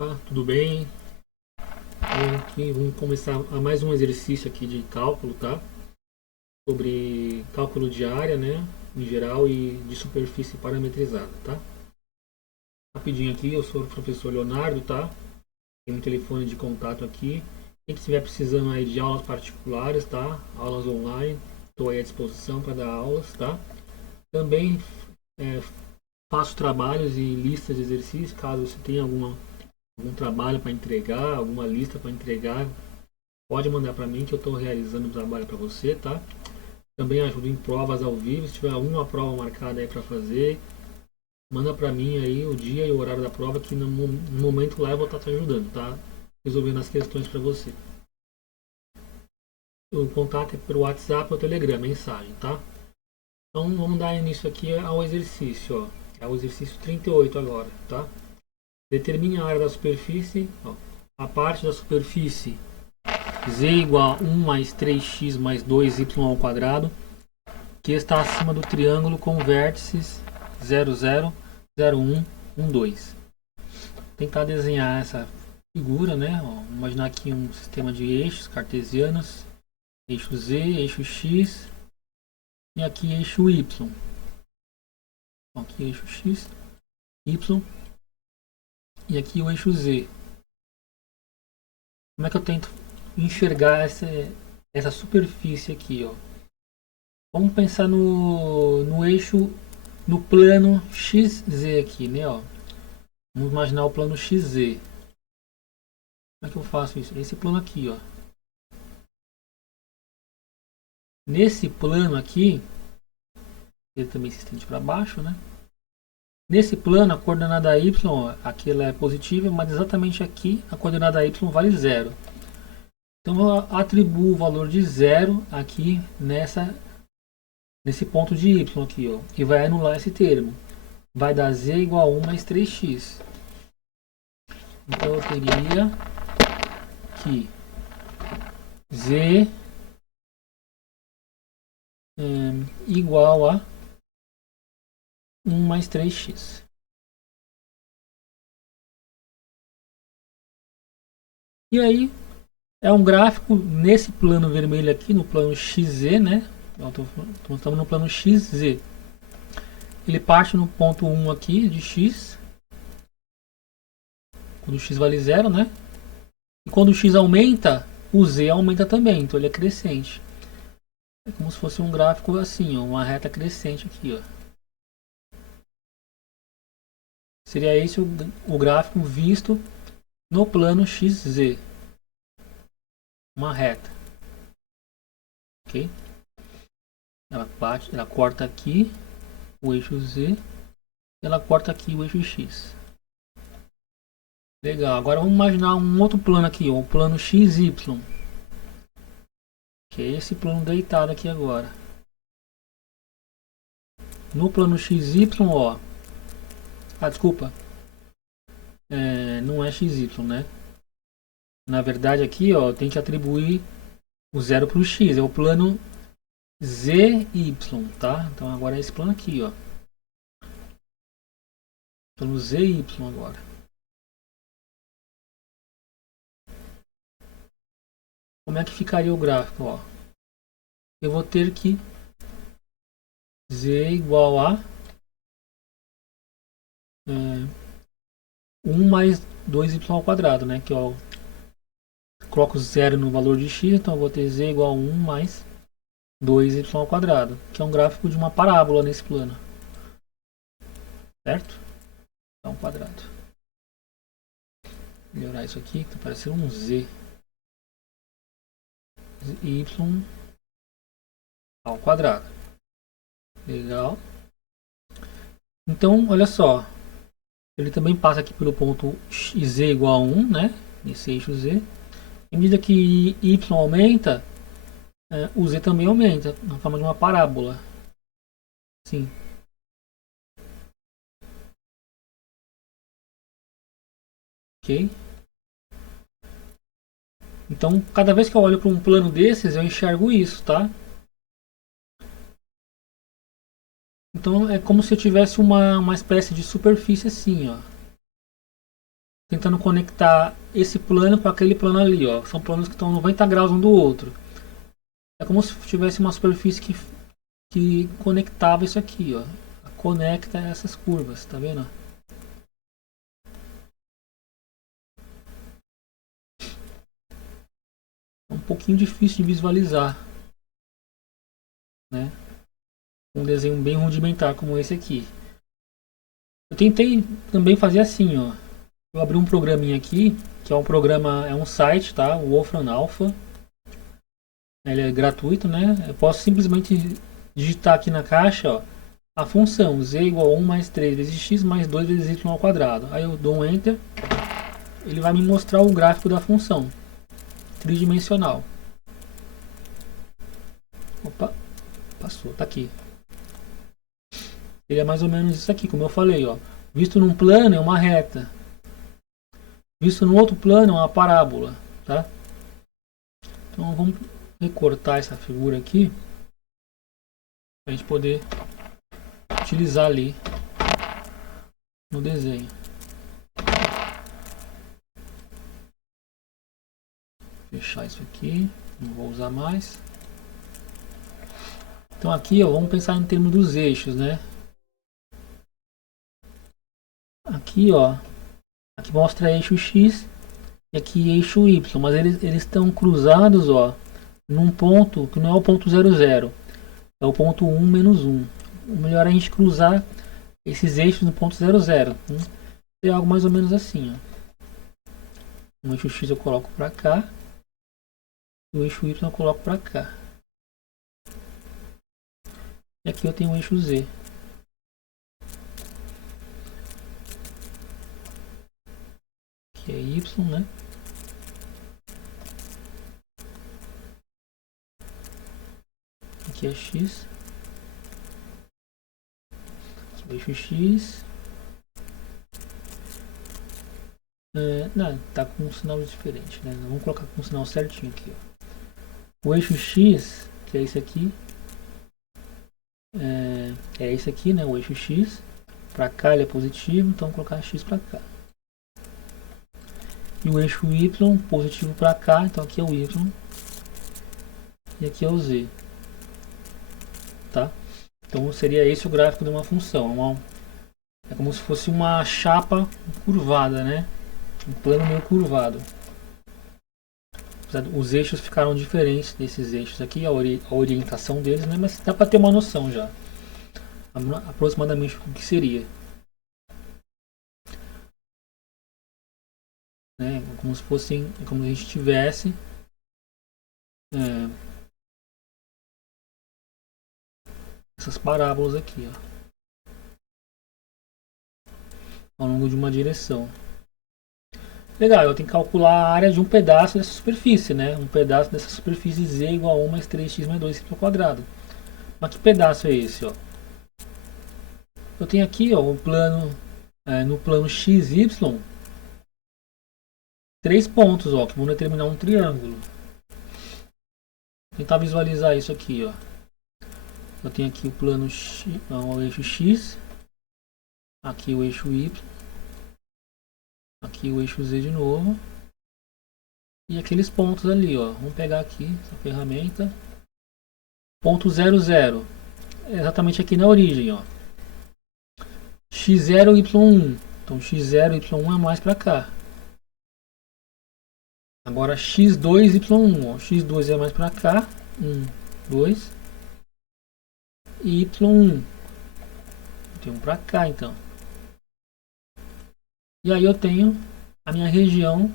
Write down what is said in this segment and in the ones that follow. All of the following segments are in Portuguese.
Tudo bem? Aqui vamos começar a mais um exercício aqui de cálculo, tá? Sobre cálculo de área, né? Em geral e de superfície parametrizada, tá? Rapidinho aqui, eu sou o professor Leonardo, tá? Tem um telefone de contato aqui. Quem estiver precisando aí de aulas particulares, tá? Aulas online, estou aí à disposição para dar aulas, tá? Também é, faço trabalhos e listas de exercícios, caso você tenha algum trabalho para entregar, alguma lista para entregar. Pode mandar para mim que eu estou realizando o trabalho para você, tá? Também ajudo em provas ao vivo. Se tiver alguma prova marcada aí para fazer, manda para mim aí o dia e o horário da prova que no momento lá eu vou estar te ajudando, tá? Resolvendo as questões para você. O contato é pelo WhatsApp ou Telegram, mensagem, tá? Então vamos dar início aqui ao exercício, ó. É o exercício 38 agora, tá? Determine a área da superfície, ó. A parte da superfície z igual a 1 mais 3x mais 2y ao quadrado, que está acima do triângulo com vértices 0, 0, 0, 1, 1, 2. Tentar desenhar essa figura, né? Ó, imaginar aqui um sistema de eixos cartesianos, eixo z, eixo x e aqui eixo y. Então, aqui eixo x, y e aqui o eixo z. Como é que eu tento enxergar essa superfície aqui, ó? Vamos pensar no eixo, no plano XZ aqui, né? Ó. Vamos imaginar o plano XZ. Como é que eu faço isso? Esse plano aqui, ó. Nesse plano aqui, ele também se estende para baixo, né? Nesse plano, a coordenada y, ó, aqui ela é positiva, mas exatamente aqui a coordenada y vale zero. Então eu atribuo o valor de zero aqui nesse ponto de y aqui, ó, e vai anular esse termo. Vai dar z igual a 1 mais 3x. Então eu teria que z igual a 1 mais 3x. E aí é um gráfico nesse plano vermelho aqui, no plano XZ, né? Estamos no plano XZ. Ele parte no ponto 1 aqui de x, quando x vale zero, né? E quando o x aumenta, o z aumenta também, então ele é crescente. É como se fosse um gráfico assim, ó, uma reta crescente aqui, ó. Seria esse o gráfico visto no plano XZ. Uma reta, ok? Ela corta aqui o eixo Z, ela corta aqui o eixo X. Legal, agora vamos imaginar um outro plano aqui, ó, o plano XY. Que é esse plano deitado aqui agora. No plano XY, ó. Desculpa. Não é XY, né? Na verdade aqui, ó, tem que atribuir o zero para o X. É o plano ZY, tá? Então agora é esse plano aqui, ó. Plano ZY agora. Como é que ficaria o gráfico, ó? Eu vou ter que Z igual a 1 mais 2y ao quadrado, né? Que eu coloco zero no valor de x, então eu vou ter z igual a 1 mais 2y ao quadrado, que é um gráfico de uma parábola nesse plano. Certo? Então, quadrado. Vou melhorar isso aqui, que tá parecendo um z. Y ao quadrado. Legal. Então, olha só. Ele também passa aqui pelo ponto z igual a 1, né? Nesse eixo z. À medida que y aumenta, o z também aumenta, na forma de uma parábola. Sim. Ok? Então, cada vez que eu olho para um plano desses, eu enxergo isso, tá? Então, é como se eu tivesse uma espécie de superfície assim, ó. tentando conectar esse plano com aquele plano ali, ó. São planos que estão 90 graus um do outro. É como se tivesse uma superfície que conectava isso aqui, ó. Conecta essas curvas, tá vendo? É um pouquinho difícil de visualizar, né? Um desenho bem rudimentar como esse aqui. Eu tentei também fazer assim, ó. Eu abri um programinha aqui, que é um programa, é um site, tá? O Wolfram Alpha. Ele é gratuito, né? Eu posso simplesmente digitar aqui na caixa, ó, a função z igual a 1 mais 3 vezes x mais 2 vezes y ao quadrado. Aí eu dou um enter, ele vai me mostrar o gráfico da função tridimensional. Opa, passou, tá aqui. Ele é mais ou menos isso aqui, como eu falei, ó. Visto num plano é uma reta, visto no outro plano é uma parábola, tá? Então vamos recortar essa figura aqui para a gente poder utilizar ali no desenho. Fechar isso aqui, não vou usar mais. Então aqui, ó, vamos pensar em termos dos eixos, né? Aqui, ó, aqui mostra eixo X e aqui eixo Y, mas eles estão cruzados, ó, num ponto que não é o ponto 00, é o ponto 1 menos 1. O melhor é a gente cruzar esses eixos no ponto 00. É algo mais ou menos assim, ó. O eixo X eu coloco para cá e o eixo Y eu coloco para cá. E aqui eu tenho o eixo Z. Que é Y, né? Aqui é X. Aqui é o eixo X. Não, tá com um sinal diferente, né? Vamos colocar com um sinal certinho aqui, ó. O eixo X, que é esse aqui, é esse aqui, né? O eixo X. Para cá ele é positivo, então vou colocar X para cá. E o eixo Y, positivo para cá, então aqui é o Y. E aqui é o Z. Tá? Então seria esse o gráfico de uma função. É como se fosse uma chapa curvada, né? Um plano meio curvado. Os eixos ficaram diferentes desses eixos aqui, a orientação deles, né? Mas dá para ter uma noção já. Aproximadamente o que seria. Né? Como se fossem, como se a gente tivesse essas parábolas aqui, ó, ao longo de uma direção. Legal, eu tenho que calcular a área de um pedaço dessa superfície, né? Um pedaço dessa superfície z igual a 1 mais 3x mais 2y ao quadrado. Mas que pedaço é esse, ó? Eu tenho aqui, ó, o plano, no plano xy, 3 pontos, ó, que vão determinar um triângulo. Vou tentar visualizar isso aqui, ó. Eu tenho aqui o plano x, o eixo x, aqui o eixo y, aqui o eixo z de novo, e aqueles pontos ali, ó. Vamos pegar aqui essa ferramenta. Ponto 00, é exatamente aqui na origem, ó. X0, Y1. Então X0, Y1 é mais para cá. Agora X2, Y1. Ó. X2 é mais para cá. 1, 2. E Y1. Tem um para cá, então. E aí eu tenho a minha região,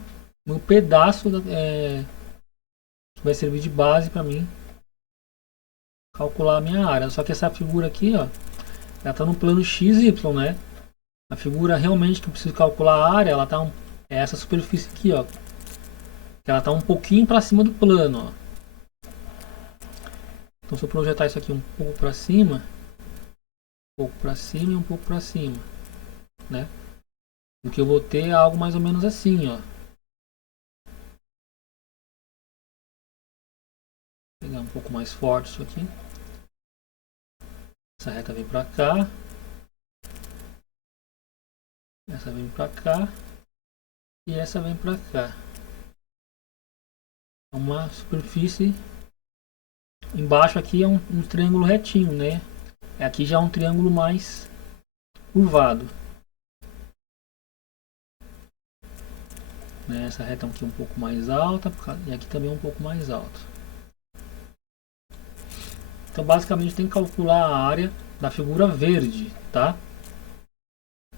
meu pedaço que vai servir de base para mim calcular a minha área. Só que essa figura aqui, ó, ela está no plano XY, né? A figura realmente que eu preciso calcular a área, ela tá é essa superfície aqui, ó. Ela está um pouquinho para cima do plano, ó. Então se eu projetar isso aqui um pouco para cima, um pouco para cima e um pouco para cima, né? O que eu vou ter é algo mais ou menos assim, ó. Vou pegar um pouco mais forte isso aqui. Essa reta vem para cá. Essa vem para cá. e essa vem para cá. É uma superfície. Embaixo aqui é um triângulo retinho, né? Aqui já é um triângulo mais curvado. Né? Essa reta aqui é um pouco mais alta e aqui também um pouco mais alta. Então basicamente tem que calcular a área da figura verde, tá?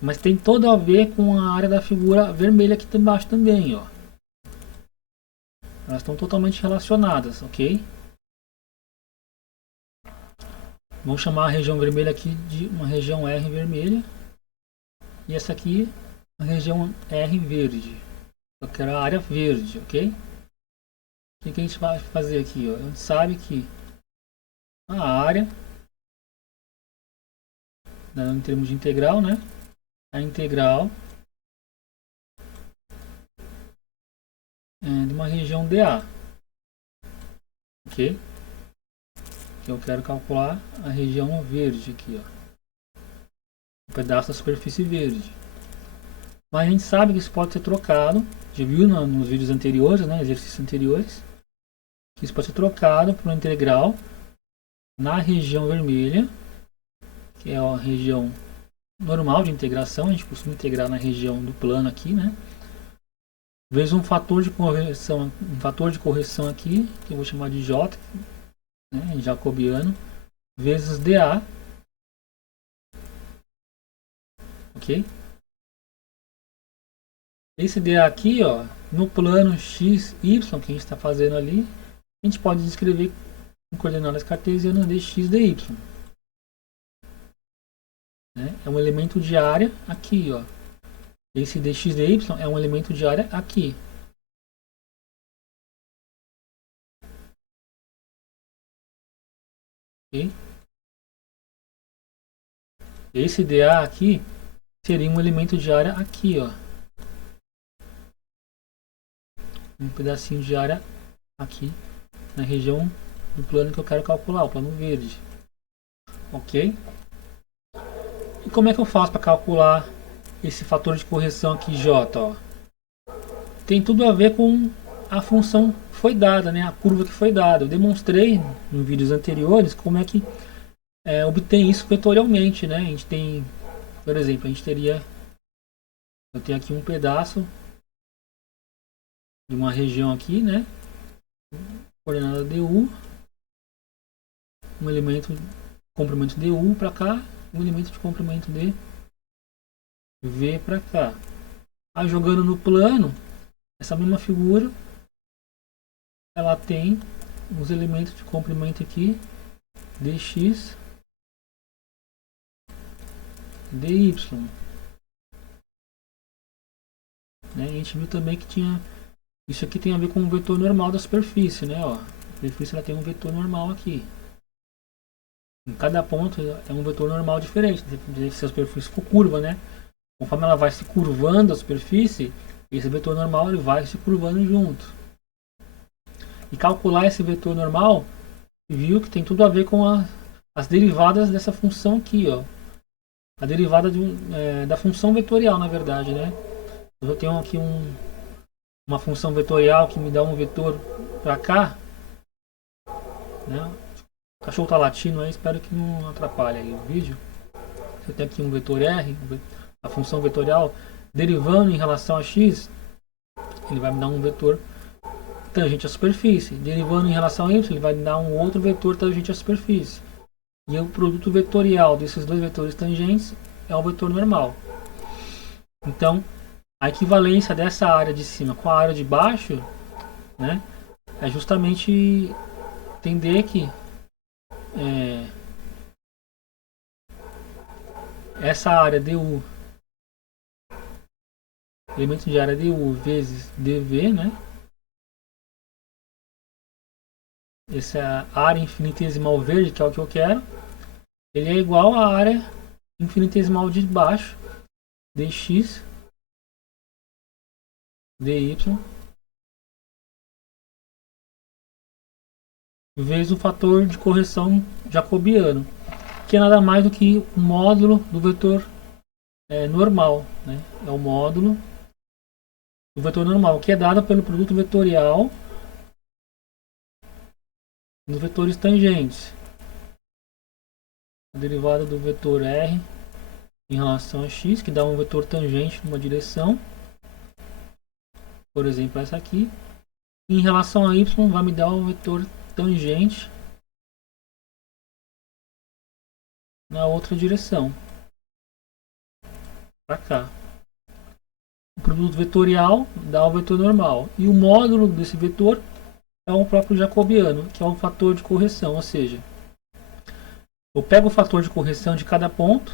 Mas tem todo a ver com a área da figura vermelha aqui embaixo também, ó. Elas estão totalmente relacionadas, ok? Vamos chamar a região vermelha aqui de uma região R vermelha. E essa aqui, a região R verde. Eu quero a área verde, ok? O que a gente vai fazer aqui? Ó? A gente sabe que a área, em termos de integral, né? A integral de uma região dA. Ok? Que eu quero calcular a região verde aqui, ó. Um pedaço da superfície verde. Mas a gente sabe que isso pode ser trocado. Já viu nos vídeos anteriores, né? Exercícios anteriores. Que isso pode ser trocado por uma integral na região vermelha, que é a região normal de integração. A gente costuma integrar na região do plano aqui, né? Vezes um fator de correção aqui, que eu vou chamar de J, né, em jacobiano, vezes dA, ok? Esse dA aqui, ó, no plano x, y que a gente está fazendo ali, a gente pode descrever em coordenadas cartesianas dx dy. Né? É um elemento de área aqui, ó. Esse dx dy é um elemento de área aqui. Okay? Esse dA aqui seria um elemento de área aqui, ó. Um pedacinho de área aqui na região do plano que eu quero calcular, o plano verde. Ok? E como é que eu faço para calcular esse fator de correção aqui, J? Ó? Tem tudo a ver com a função que foi dada, né? A curva que foi dada. Eu demonstrei em vídeos anteriores como é que obtém isso vetorialmente, né? A gente tem, por exemplo, eu tenho aqui um pedaço de uma região aqui, né? Coordenada DU, um elemento de comprimento DU para cá, um elemento de comprimento DV para cá. Aí jogando no plano, essa mesma figura, ela tem os elementos de comprimento aqui, dx, dy. Né? A gente viu também que tinha isso aqui tem a ver com o vetor normal da superfície, né? Ó, a superfície ela tem um vetor normal aqui. Em cada ponto é um vetor normal diferente. Se a superfície for curva, né? Conforme ela vai se curvando a superfície, esse vetor normal ele vai se curvando junto. E calcular esse vetor normal, viu que tem tudo a ver com as derivadas dessa função aqui, ó. A derivada da função vetorial, na verdade, né? Eu tenho aqui uma função vetorial que me dá um vetor para cá, né? O cachorro está latindo aí, espero que não atrapalhe aí o vídeo. Eu tenho aqui um vetor R, a função vetorial, derivando em relação a x, ele vai me dar um vetor tangente à superfície. Derivando em relação a y, ele vai me dar um outro vetor tangente à superfície. E o produto vetorial desses dois vetores tangentes é o vetor normal. Então, a equivalência dessa área de cima com a área de baixo, né, é justamente entender que essa área DU, elemento de área DU vezes DV, né, essa área infinitesimal verde, que é o que eu quero, ele é igual à área infinitesimal de baixo, dx, dy, vezes o fator de correção jacobiano, que é nada mais do que o módulo do vetor normal, né? É o módulo do vetor normal, que é dada pelo produto vetorial dos vetores tangentes. A derivada do vetor R em relação a x, que dá um vetor tangente numa direção, por exemplo essa aqui. E em relação a y vai me dar um vetor tangente na outra direção, para cá. O produto vetorial dá o vetor normal, e o módulo desse vetor é o próprio jacobiano, que é um fator de correção, ou seja, eu pego o fator de correção de cada ponto.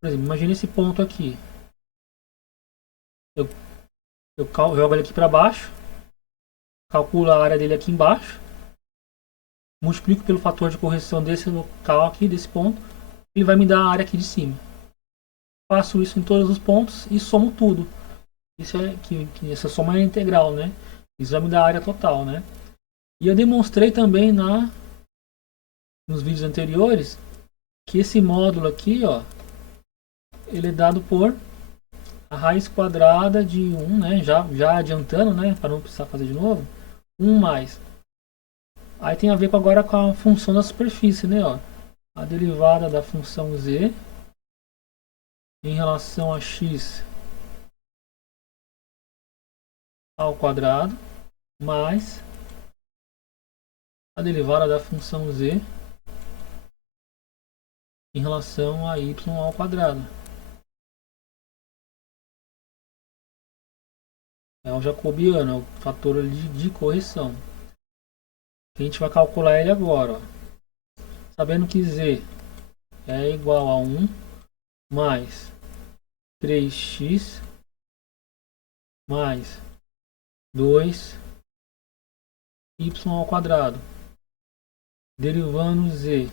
Por exemplo, imagine esse ponto aqui. Eu jogo ele aqui para baixo, calculo a área dele aqui embaixo, multiplico pelo fator de correção desse local aqui, desse ponto, ele vai me dar a área aqui de cima. Faço isso em todos os pontos e somo tudo. Isso é que essa soma é integral, né? Isso vai me dar a área total, né? E eu demonstrei também nos vídeos anteriores que esse módulo aqui, ó, ele é dado por a raiz quadrada de 1, né? Já adiantando, né? Para não precisar fazer de novo. 1 mais. Aí tem a ver agora com a função da superfície, né? Ó, a derivada da função z em relação a x ao quadrado mais a derivada da função z em relação a y ao quadrado. É o jacobiano, é o fator de correção. A gente vai calcular ele agora, ó. Sabendo que z é igual a 1 mais 3x mais 2y ao quadrado, derivando z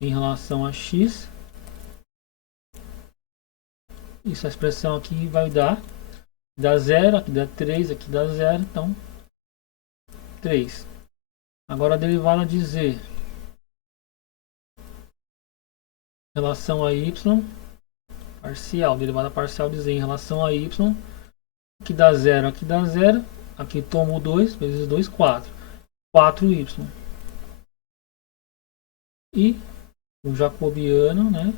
em relação a x. Essa expressão aqui vai dar 0, aqui dá 3, aqui dá 0, então 3. Agora a derivada de z em relação a y parcial, derivada parcial de z em relação a y, aqui dá 0, aqui dá 0, aqui tomo 2 vezes 2, 4. 4y. E o jacobiano, né,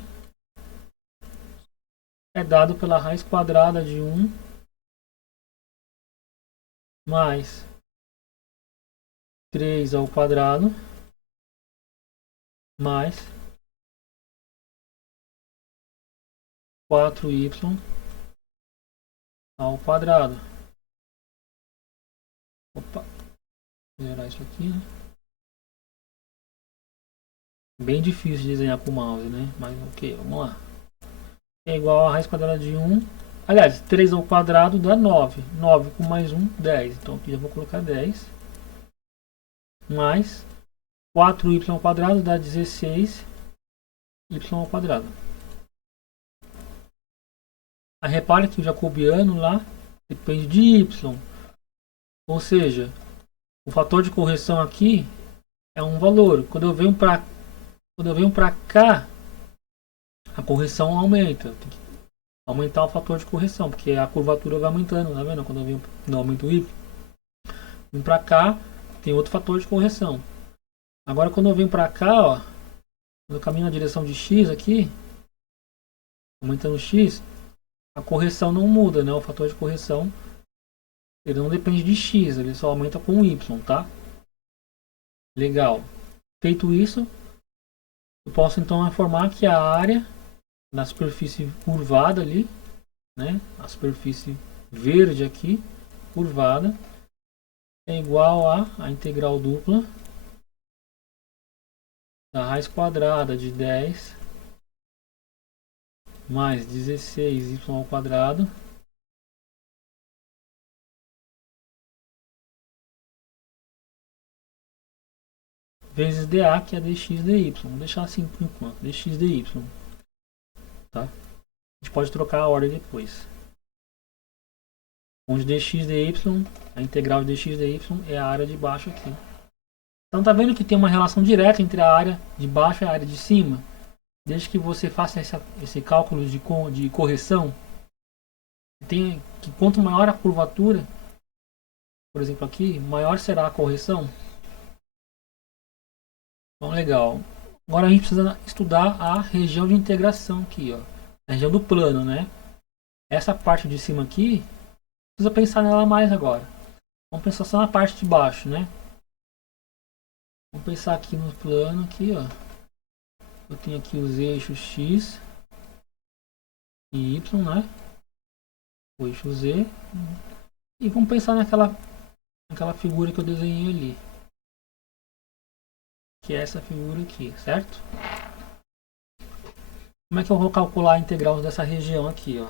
é dado pela raiz quadrada de 1 mais 3 ao quadrado mais 4y ao quadrado. Opa, vou zerar isso aqui, né? Bem difícil de desenhar com o mouse, né? Mas ok, vamos lá. É igual a raiz quadrada de 1. Aliás, 3 ao quadrado dá 9. 9 com mais 1, 10. Então aqui já vou colocar 10. Mais 4y ao quadrado dá 16y ao quadrado. Aí repare que o jacobiano lá depende de y. Ou seja, o fator de correção aqui é um valor. Quando eu venho para cá, a correção aumenta. Tem que aumentar o fator de correção, porque a curvatura vai aumentando, tá vendo? Quando eu venho no aumento y, vim para cá, tem outro fator de correção. Agora quando eu venho para cá, ó, quando eu caminho na direção de x aqui, aumentando x, a correção não muda, né? O fator de correção, ele não depende de x, ele só aumenta com y, tá? Legal. Feito isso, eu posso então informar que a área na superfície curvada ali, né? A superfície verde aqui, curvada, é igual a integral dupla da raiz quadrada de 10 mais 16y ao quadrado vezes dA, que é dx dy. Vou deixar assim por enquanto, dx dy. Tá? A gente pode trocar a ordem depois. Onde dx dy, a integral de dx dy é a área de baixo aqui. Então tá vendo que tem uma relação direta entre a área de baixo e a área de cima? Desde que você faça esse cálculo de correção, Tem que quanto maior a curvatura, por exemplo aqui, maior será a correção. Então legal. Agora a gente precisa estudar a região de integração aqui, ó. A região do plano, né? Essa parte de cima aqui, precisa pensar nela mais agora. Vamos pensar só na parte de baixo, né? Vamos pensar aqui no plano aqui, ó. Eu tenho aqui os eixos X e Y, né? O eixo Z. E vamos pensar naquela figura que eu desenhei ali. Que é essa figura aqui, certo? Como é que eu vou calcular a integral dessa região aqui, ó?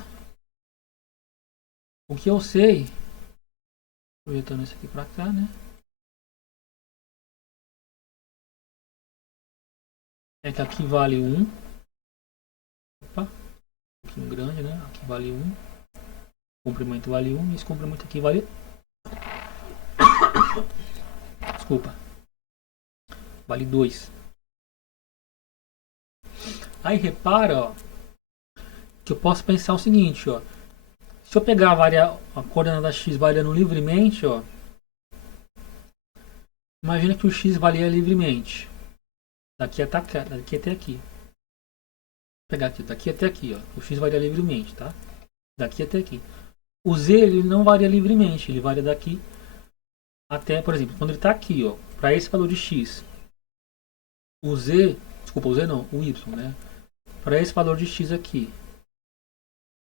O que eu sei, projetando isso aqui para cá, né? É que aqui vale 1. Opa, um pouquinho grande, né? Aqui vale 1. O comprimento vale 1 e esse comprimento aqui vale... Desculpa. Vale 2. Aí repara, ó, que eu posso pensar o seguinte, ó. Se eu pegar a coordenada x variando livremente, ó, imagina que o x varia livremente. Daqui até aqui. Vou pegar aqui, daqui até aqui, ó. O x varia livremente, tá? Daqui até aqui. O z ele não varia livremente, ele varia daqui até, por exemplo, quando ele está aqui, ó, para esse valor de x. O z, desculpa, o z não, o y, né? Para esse valor de x aqui,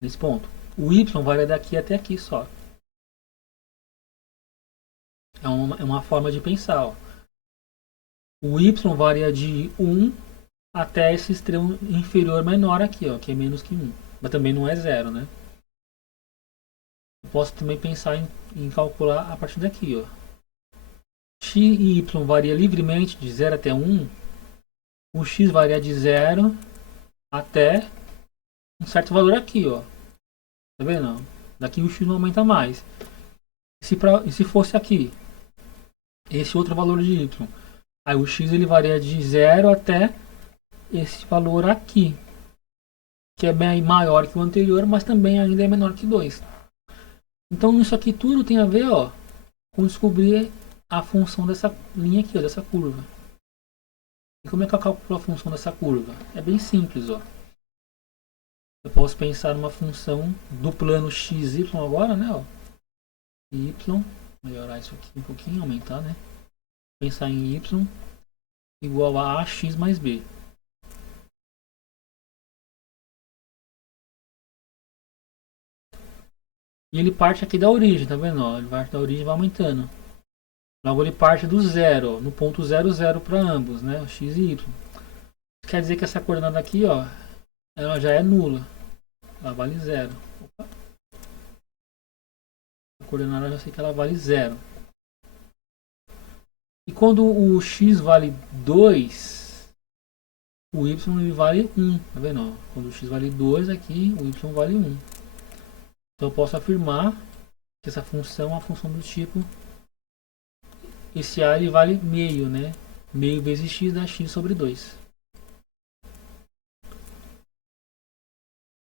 nesse ponto. O y varia daqui até aqui só. É uma forma de pensar, ó. O y varia de 1 até esse extremo inferior menor aqui, ó, que é menos que 1. Mas também não é zero, né? Eu posso também pensar em calcular a partir daqui, ó. X e y varia livremente de 0 até 1. O x varia de 0 até um certo valor aqui, ó. Tá vendo? Daqui o x não aumenta mais. E se fosse aqui, esse outro valor de y, aí o x ele varia de 0 até esse valor aqui, que é bem maior que o anterior, mas também ainda é menor que 2. Então isso aqui tudo tem a ver, ó, com descobrir a função dessa linha aqui, ó, dessa curva. E como é que eu calculo a função dessa curva? É bem simples, ó. Eu posso pensar numa função do plano xy agora, né, ó. Y, melhorar isso aqui um pouquinho, aumentar, né. Pensar em y igual a ax mais b. E ele parte aqui da origem, tá vendo? Ó? Ele parte da origem e vai aumentando. Logo ele parte do zero, ó, no ponto 0, 0 para ambos, né? X e y. Isso quer dizer que essa coordenada aqui, ó, ela já é nula. Ela vale zero. Opa. A coordenada eu já sei que ela vale zero. E quando o x vale 2, o y ele vale 1. Tá vendo? Ó? Quando o x vale 2 aqui, o y vale 1. Então eu posso afirmar que essa função é uma função do tipo, esse a ele vale meio, né? Meio vezes x dá x sobre 2.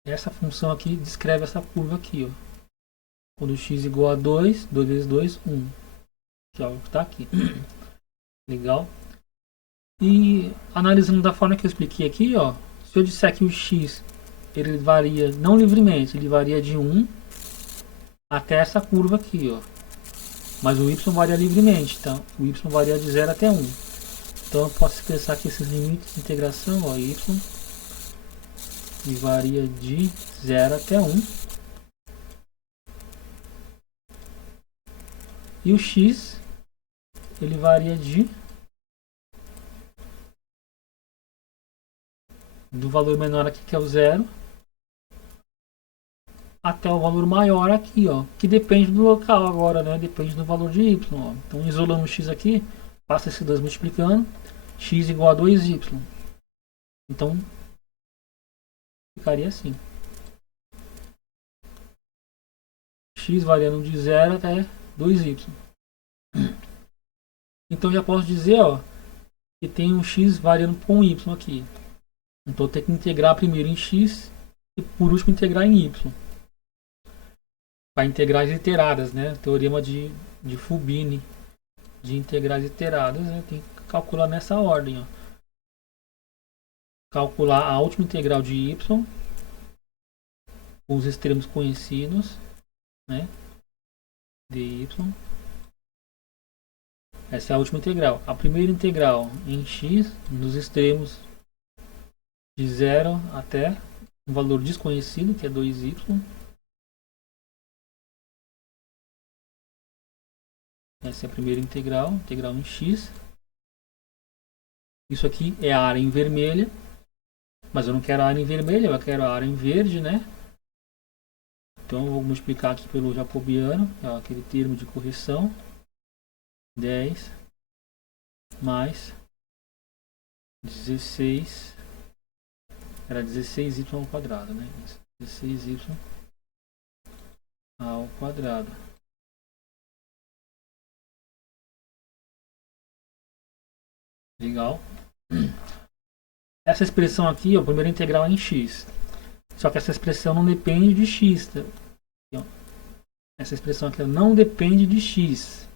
Essa função aqui descreve essa curva aqui, ó. Quando x igual a 2, 2 vezes 2, 1. Que é o que está aqui. Legal. E analisando da forma que eu expliquei aqui, ó, se eu disser que o x ele varia não livremente, ele varia de 1 até essa curva aqui, ó. Mas o y varia livremente, então o y varia de 0 até 1. Então eu posso expressar aqui esses limites de integração, ó, y e varia de 0 até 1. E o x ele varia do valor menor aqui, que é o 0, até o valor maior aqui, ó, que depende do local agora, né? Depende do valor de y, ó. Então isolando o x aqui, passa esses dois multiplicando, x igual a 2y. Então ficaria assim. X variando de 0 até 2y. Então já posso dizer, ó, que tem um x variando com y aqui. Então eu tenho que integrar primeiro em x e por último integrar em y. para integrais iteradas, né? Teorema de Fubini de integrais iteradas, né? Tem que calcular nessa ordem, ó. Calcular a última integral de y com os extremos conhecidos, né? dy. Essa é a última integral. A primeira integral em x nos extremos de 0 até um valor desconhecido, que é 2y. Essa é a primeira integral em x. Isso aqui é a área em vermelha, mas eu não quero a área em vermelha, eu quero a área em verde, né? Então eu vou multiplicar aqui pelo jacobiano, aquele termo de correção. 10 mais 16, era 16y ao quadrado, né? 16y ao quadrado. Legal. Essa expressão aqui, ó, a primeira integral é em x. Só que essa expressão não depende de x. Tá? Essa expressão aqui não depende de x.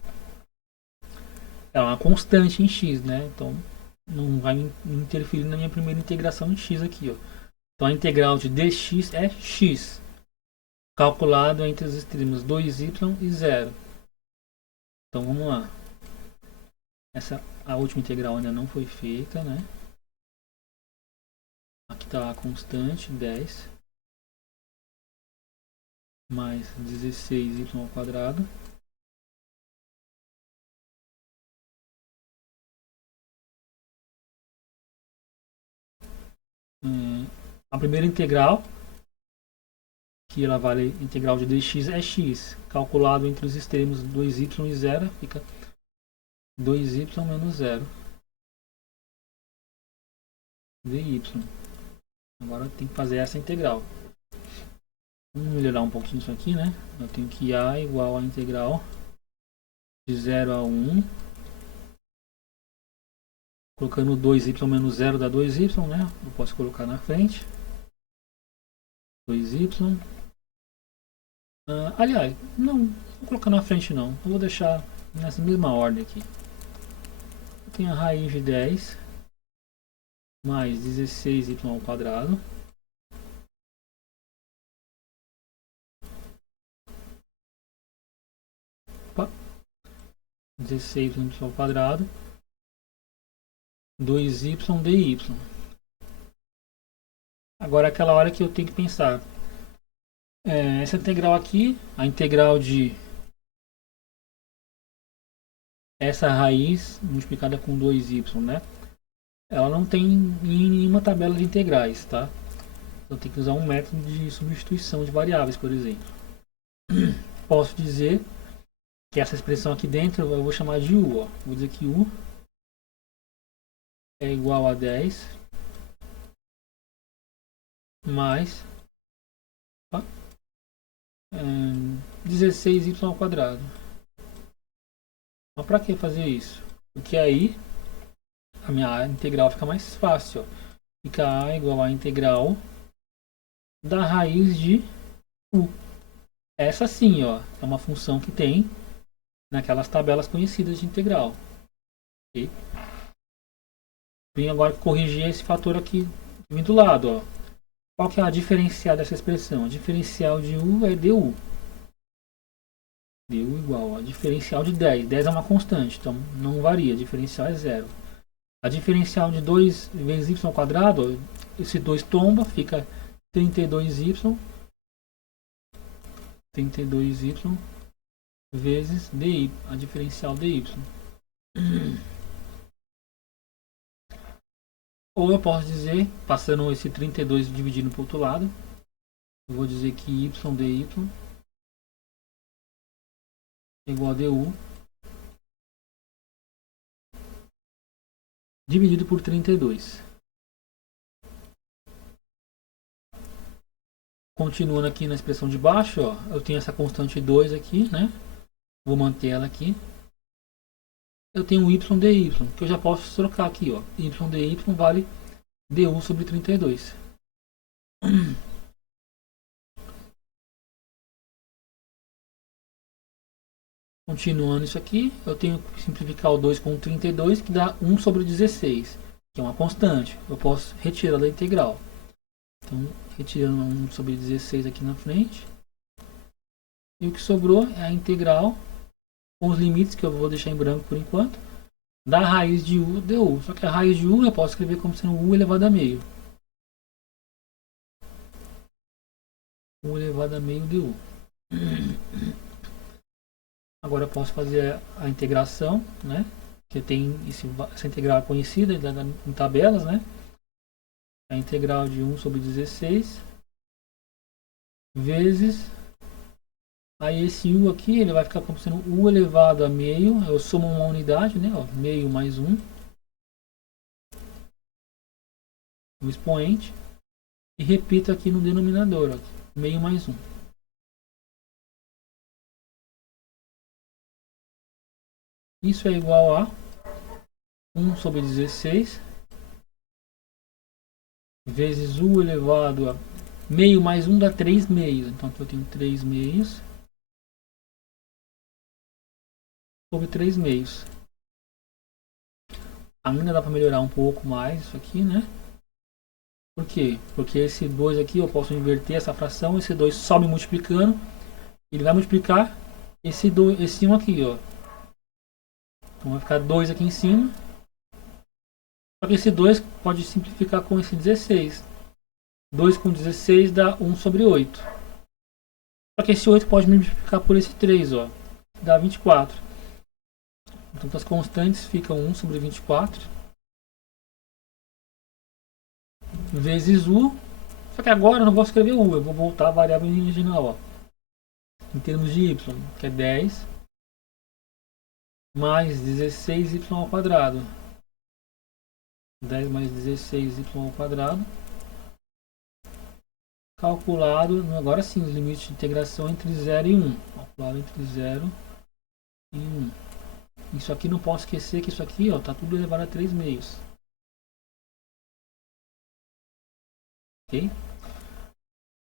Ela é uma constante em x, né? Então não vai interferir na minha primeira integração em x aqui, ó. Então a integral de dx é x, calculado entre os extremos 2y e 0. Então vamos lá. A última integral ainda não foi feita, né? Aqui está a constante 10 mais 16y ao quadrado. A primeira integral, que ela vale integral de dx, é x, calculado entre os extremos 2y e 0, fica 2y menos 0 dy. Agora tem que fazer essa integral. Vamos melhorar um pouquinho isso aqui, né? Eu tenho que a igual a integral de 0 a 1, colocando 2y menos 0 dá 2y, né? Eu posso colocar na frente. 2y. Aliás, não vou colocar na frente não. Eu vou deixar nessa mesma ordem aqui. Eu tenho a raiz de 10 mais 16y ao quadrado. Opa. 16y ao quadrado. 2y dy. Agora é aquela hora que eu tenho que pensar. Essa integral aqui, a integral de essa raiz multiplicada com 2y, né? Ela não tem nenhuma tabela de integrais, tá? Eu tenho que usar um método de substituição de variáveis, por exemplo. Posso dizer que essa expressão aqui dentro eu vou chamar de u, ó. Vou dizer que u é igual a 10 mais 16y ao quadrado. Mas para que fazer isso? Porque aí a minha integral fica mais fácil. Ó. Fica a igual a integral da raiz de u. Essa sim, ó, é uma função que tem naquelas tabelas conhecidas de integral. Okay? Vim agora corrigir esse fator aqui do lado. Ó. Qual que é a diferencial dessa expressão? A diferencial de u é du. Du igual a diferencial de 10. 10 é uma constante, então não varia. A diferencial é zero. A diferencial de 2 vezes y ao quadrado, esse 2 tomba, fica 32y. 32y vezes dy, a diferencial dy. Ou eu posso dizer, passando esse 32 dividindo para o outro lado, eu vou dizer que y dy é igual a du dividido por 32. Continuando aqui na expressão de baixo, ó, eu tenho essa constante 2 aqui, né? Vou manter ela aqui. Eu tenho y dy, que eu já posso trocar aqui, ó. Y dy vale du sobre 32. Continuando isso aqui, eu tenho que simplificar o 2 com 32, que dá 1 sobre 16, que é uma constante. Eu posso retirar da integral. Então, retirando 1 sobre 16 aqui na frente. E o que sobrou é a integral, com os limites que eu vou deixar em branco por enquanto, da raiz de u du. Só que a raiz de u eu posso escrever como sendo u elevado a meio. U elevado a meio du. Agora eu posso fazer a integração, né? Que tem essa integral conhecida em tabelas, né? A integral de 1 sobre 16 vezes, aí esse u aqui ele vai ficar como sendo u elevado a meio. Eu somo uma unidade, né? Ó, meio mais 1, o expoente, e repito aqui no denominador, ó, meio mais 1. Isso é igual a 1 sobre 16 vezes u elevado a meio mais 1 dá 3 meios. Então aqui eu tenho 3 meios sobre 3 meios. Ainda dá para melhorar um pouco mais isso aqui, né? Por quê? Porque esse 2 aqui eu posso inverter essa fração, esse 2 sobe multiplicando, ele vai multiplicar esse 1 aqui, ó. Então vai ficar 2 aqui em cima. Só que esse 2 pode simplificar com esse 16. 2 com 16 dá 1 sobre 8. Só que esse 8 pode multiplicar por esse 3, ó. Dá 24. Então as constantes ficam 1 sobre 24 vezes u. Só que agora eu não vou escrever u, eu vou voltar à variável original, ó. Em termos de y, que é 10 mais 16y ao quadrado. 10 mais 16y ao quadrado. Calculado, agora sim, os limites de integração entre 0 e 1. Calculado entre 0 e 1. Isso aqui não posso esquecer que isso aqui está tudo elevado a 3 meios. Ok?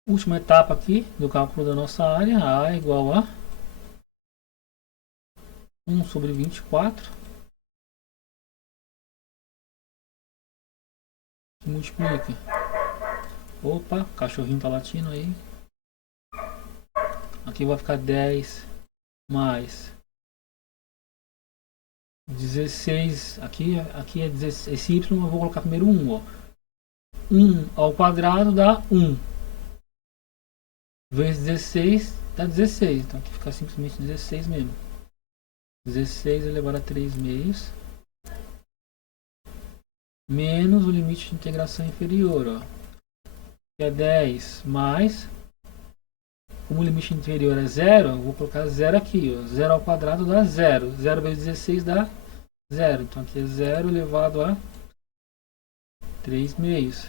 Última etapa aqui do cálculo da nossa área. A é igual a 1 sobre 24. Que multiplica. Opa, o cachorrinho tá latindo aí. Aqui vai ficar 10 mais 16. Aqui é 16. Esse y eu vou colocar primeiro 1. Ó. 1 ao quadrado dá 1. Vezes 16 dá 16. Então aqui fica simplesmente 16 mesmo. 16 elevado a 3 meios. Menos o limite de integração inferior. Ó. Que é 10 mais. Como o limite inferior é 0, eu vou colocar 0 aqui. Ó. 0 ao quadrado dá 0. 0 vezes 16 dá 0. Então aqui é 0 elevado a 3 meios.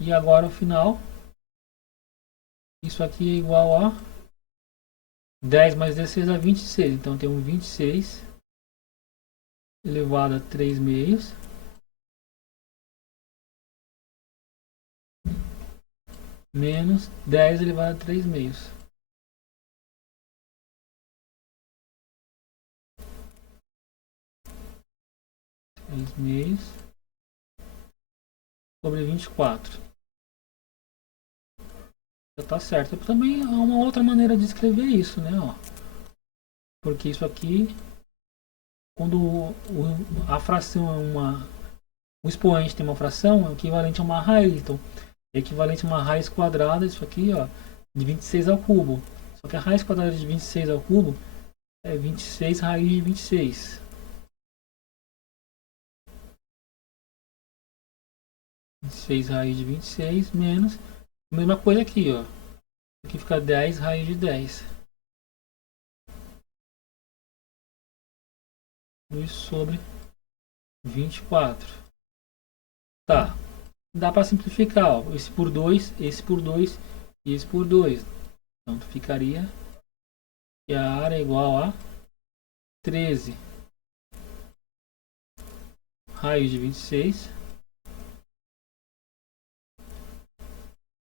E agora o final. Isso aqui é igual a 10 mais 16 dá 26. Então tem um 26 elevado a 3 meios. Menos 10 elevado a 3 meios. Sobre 24. Já tá certo. Também há uma outra maneira de escrever isso, né? Ó. Porque isso aqui, quando a fração é uma... O expoente tem uma fração, é equivalente a uma raiz. Então, é equivalente a uma raiz quadrada, isso aqui, ó, de 26 ao cubo. Só que a raiz quadrada de 26 ao cubo é 26 raiz de 26. Raiz de 26 menos a mesma coisa aqui, ó. Aqui fica 10 raiz de 10. Isso sobre 24. Tá. Dá para simplificar, ó. Esse por 2, esse por 2 e esse por 2. Então ficaria que a área é igual a 13 raiz de 26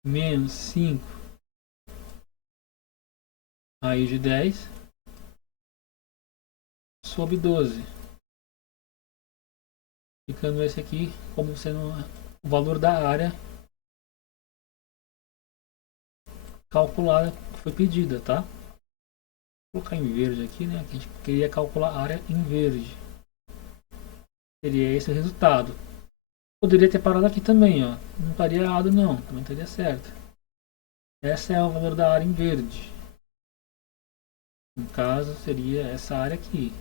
menos 5 raiz de 10 sobre 12. Ficando esse aqui como sendo o valor da área calculada que foi pedida, tá? Vou colocar em verde aqui, né? Que a gente queria calcular a área em verde. Seria esse o resultado. Poderia ter parado aqui também, ó. Não estaria errado não, também estaria certo. Essa é o valor da área em verde. No caso, seria essa área aqui.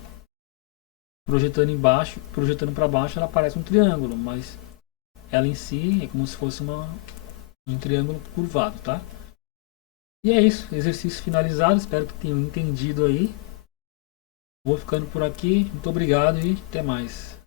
Projetando embaixo, projetando para baixo, ela parece um triângulo, mas ela em si é como se fosse um triângulo curvado, tá? E é isso, exercício finalizado, espero que tenham entendido aí. Vou ficando por aqui, muito obrigado e até mais.